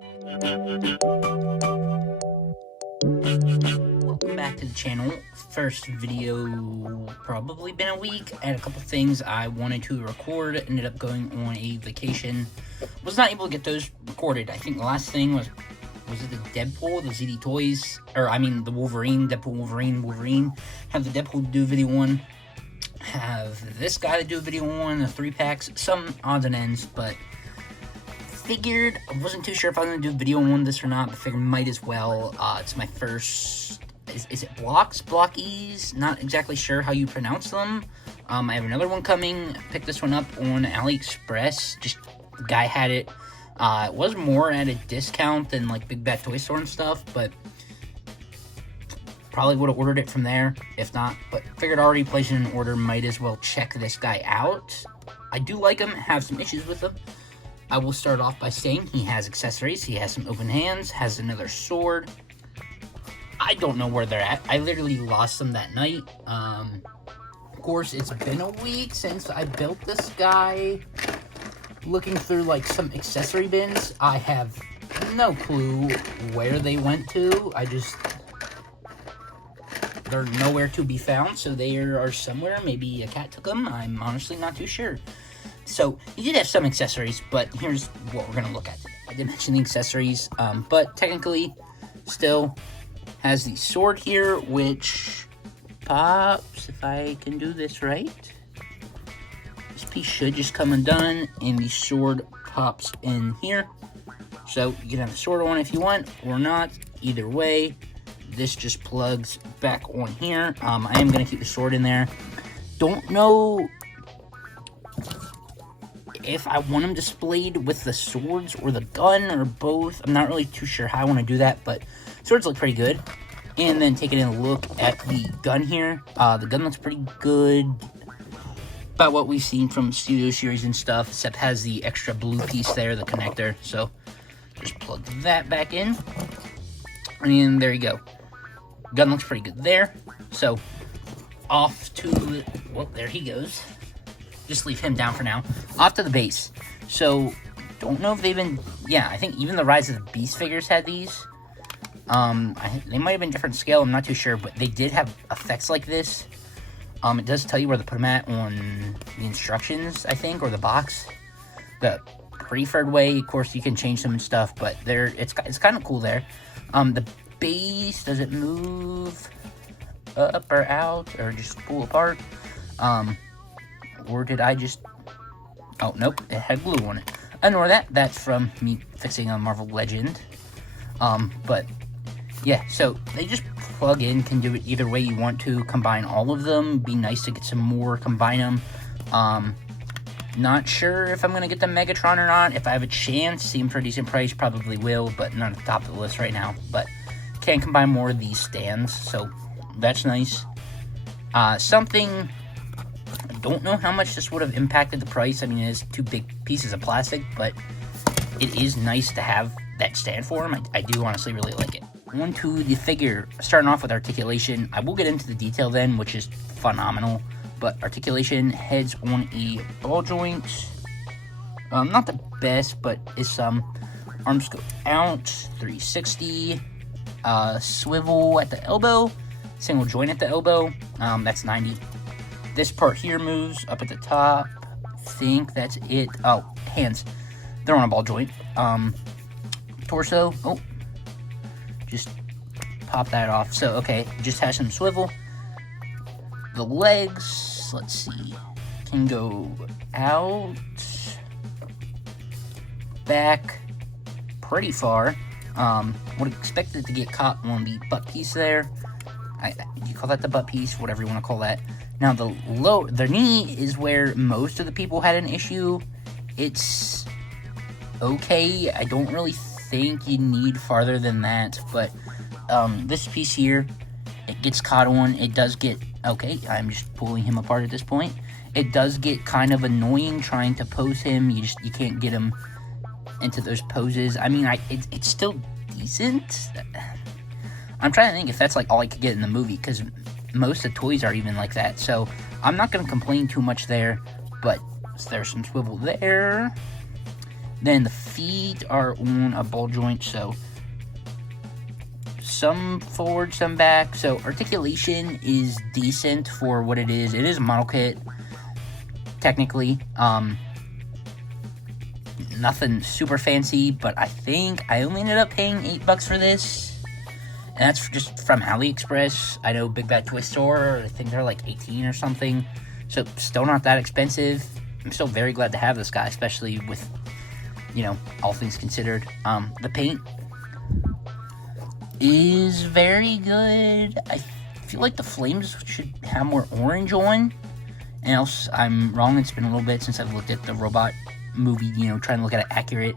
Welcome back to the channel. First video, probably been a week. I had a couple things I wanted to record. Ended up going on a vacation. Was not able to get those recorded. I think the last thing was it the Deadpool, the ZD Toys, or I mean the Wolverine, Deadpool, Wolverine. Have the Deadpool do a video on. Have this guy to do a video on, the 3-packs, some odds and ends, but figured, I wasn't too sure if I was going to do a video on this or not, but figured might as well. It's my first, is it Blokees? Not exactly sure how you pronounce them. I have another one coming. Picked this one up on AliExpress. Just, the guy had it. It was more at a discount than like Big Bad Toy Store and stuff, but probably would have ordered it from there, if not, but figured already placing an order, might as well check this guy out. I do like him, have some issues with him. I will start off by saying he has accessories. He has some open hands, has another sword. I don't know where they're at. I literally lost them that night. Of course, it's been a week since I built this guy. Looking through like some accessory bins, I have no clue where they went to. They're nowhere to be found, so they are somewhere. Maybe a cat took them. I'm honestly not too sure. So, he did have some accessories, but here's what we're going to look at today. I did mention the accessories, but technically, still has the sword here, which pops, if I can do this right. This piece should just come undone, and the sword pops in here. So, you can have the sword on if you want, or not. Either way, this just plugs back on here. I am going to keep the sword in there. Don't know if I want them displayed with the swords or the gun or both. I'm not really too sure how I want to do that, but swords look pretty good. And then taking a look at the gun here. The gun looks pretty good. About what we've seen from Studio Series and stuff, except has the extra blue piece there, the connector. So just plug that back in. And there you go. Gun looks pretty good there. So off to, well, there he goes. Just leave him down for now. Off to the base. So, don't know if they've been... Yeah, I think even the Rise of the Beast figures had these. They might have been different scale, I'm not too sure, but they did have effects like this. It does tell you where to put them at on the instructions, I think, or the box. The preferred way, of course, you can change them and stuff, but it's kind of cool there. The base, does it move up or out, or just pull apart? Or did I just... Oh, nope, it had glue on it. Ignore that. That's from me fixing a Marvel Legend. But, yeah, so they just plug in, can do it either way you want to. Combine all of them. Be nice to get some more, combine them. Not sure if I'm going to get the Megatron or not. If I have a chance, seems for a decent price, probably will, but not at the top of the list right now. But can combine more of these stands, so that's nice. Something... Don't know how much this would have impacted the price. I mean, it is 2 big pieces of plastic, but it is nice to have that stand for them. I do honestly really like it. On to the figure. Starting off with articulation. I will get into the detail then, which is phenomenal. But articulation, heads on a ball joint. Not the best, but is some. Arms go out, 360. Swivel at the elbow. Single joint at the elbow. That's 90. This part here moves up at the top. I think that's it. Oh, hands. They're on a ball joint. Torso. Oh. Just pop that off. So, okay. Just has some swivel. The legs, let's see, can go out, back, pretty far. Would expect it to get caught on the butt piece there. You call that the butt piece, whatever you want to call that. Now the knee is where most of the people had an issue. It's okay. I don't really think you need farther than that, but this piece here, it gets caught on. It does get, okay, I'm just pulling him apart at this point. It does get kind of annoying trying to pose him. You can't get him into those poses. I mean, it's still decent. I'm trying to think if that's like all I could get in the movie, because most of the toys are even like that. So I'm not going to complain too much there, but there's some swivel there. Then the feet are on a ball joint, so some forward, some back. So articulation is decent for what it is. It is a model kit, technically. Nothing super fancy, but I think I only ended up paying $8 for this. And that's just from AliExpress. I know Big Bad Toy Store, I think they're like 18 or something. So still not that expensive. I'm still very glad to have this guy, especially with, you know, all things considered. The paint is very good. I feel like the flames should have more orange on. And else I'm wrong. It's been a little bit since I've looked at the robot movie, you know, trying to look at it accurate.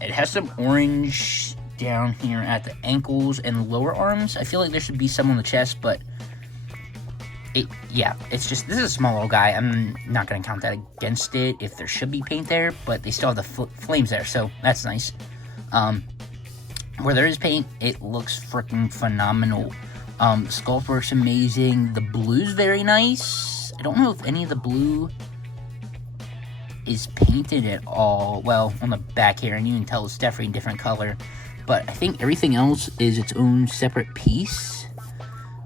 It has some orange down here at the ankles and lower arms. I feel like there should be some on the chest, but it's just, this is a small little guy. I'm not going to count that against it if there should be paint there, but they still have the flames there, so that's nice. Where there is paint, it looks freaking phenomenal. The sculpt works amazing. The blue's very nice. I don't know if any of the blue is painted at all. Well, on the back here, and you can tell it's definitely a different color. But I think everything else is its own separate piece.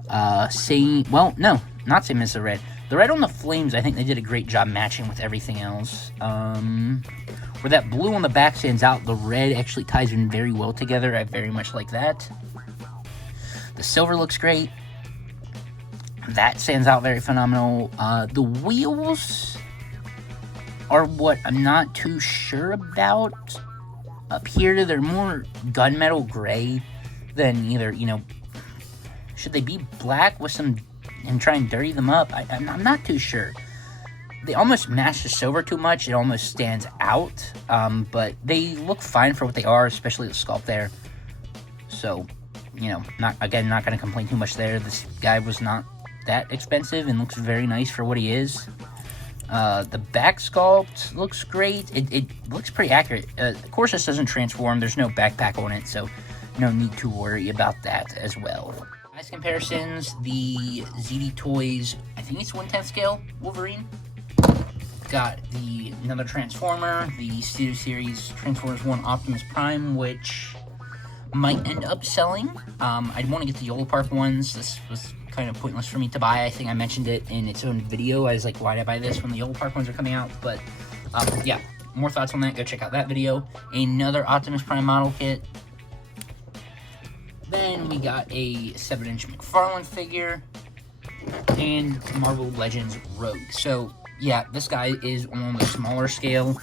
Well, no, not same as the red. The red on the flames, I think they did a great job matching with everything else. Where that blue on the back stands out, the red actually ties in very well together. I very much like that. The silver looks great. That stands out very phenomenal. The wheels are what I'm not too sure about. Up here, they're more gunmetal gray than either, you know, should they be black with some, and try and dirty them up? I'm not too sure. They almost match the silver too much. It almost stands out, but they look fine for what they are, especially the sculpt there. So, you know, not going to complain too much there. This guy was not that expensive and looks very nice for what he is. The back sculpt looks great. It looks pretty accurate. Of course, this doesn't transform. There's no backpack on it, so no need to worry about that as well. Size comparisons, the ZD Toys, I think it's 1/10 scale Wolverine. Got another Transformer, the Studio Series Transformers 1 Optimus Prime, which might end up selling. I'd want to get the YOLO Park ones. This was kind of pointless for me to buy. I think I mentioned it in its own video. I was like, why did I buy this when the YOLO Park ones are coming out? But yeah, more thoughts on that, go check out that video. Another Optimus Prime model kit. Then we got a 7-inch McFarlane figure and Marvel Legends Rogue. So yeah, this guy is on the smaller scale.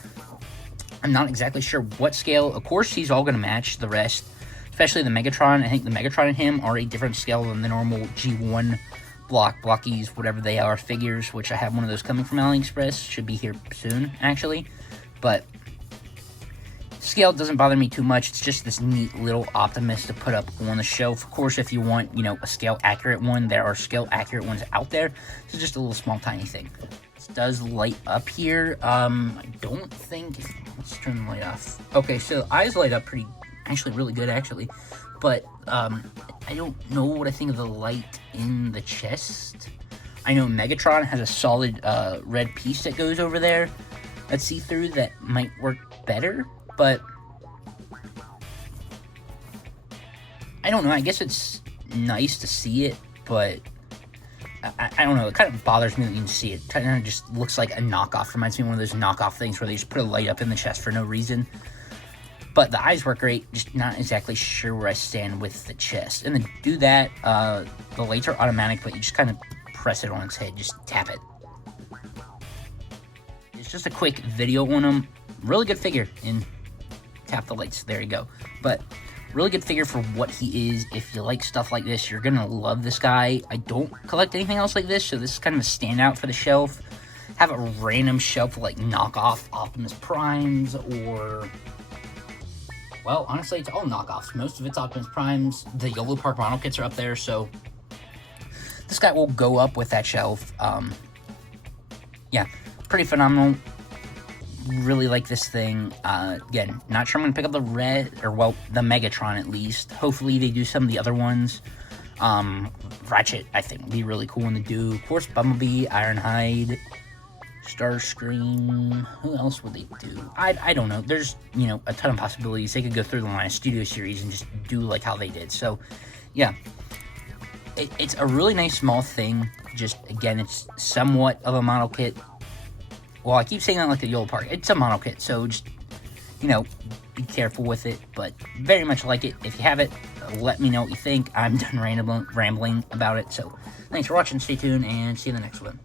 I'm not exactly sure what scale. Of course, he's all going to match the rest, especially the Megatron. I think the Megatron and him are a different scale than the normal G1 Blokees, whatever they are, figures, which I have one of those coming from AliExpress. Should be here soon, actually. But scale doesn't bother me too much. It's just this neat little Optimus to put up on the shelf. Of course, if you want, you know, a scale accurate one, there are scale accurate ones out there. So just a little small tiny thing. This does light up here. I don't think, let's turn the light off. Okay, so the eyes light up actually really good, actually. But I don't know what I think of the light in the chest. I know Megatron has a solid red piece that goes over there that's see-through that might work better. But I don't know. I guess it's nice to see it, but I don't know. It kind of bothers me that you can see it. It kind of just looks like a knockoff. Reminds me of one of those knockoff things where they just put a light up in the chest for no reason. But the eyes work great. Just not exactly sure where I stand with the chest. And to do that, the lights are automatic, but you just kind of press it on its head. Just tap it. It's just a quick video on them. Really good figure. And tap the lights. There you go. But really good figure for what he is. If you like stuff like this, you're gonna love this guy. I don't collect anything else like this, so this is kind of a standout for the shelf. Have a random shelf of like knockoff Optimus Primes, or, well, honestly, it's all knockoffs. Most of it's Optimus Primes. The YOLO Park model kits are up there, so this guy will go up with that shelf. Yeah, pretty phenomenal. Really like this thing. Again, not sure I'm gonna pick up the red, or well, the Megatron at least. Hopefully they do some of the other ones. Ratchet, I think, would be really cool one to do. Of course, Bumblebee, Ironhide, Starscream. Who else would they do? I don't know. There's, you know, a ton of possibilities. They could go through the line of Studio Series and just do like how they did. So, yeah. It's a really nice small thing. Just, again, it's somewhat of a model kit. Well, I keep saying that like the Yolo Park. It's a model kit, so just, you know, be careful with it. But very much like it. If you have it, let me know what you think. I'm done rambling about it. So, thanks for watching. Stay tuned, and see you in the next one.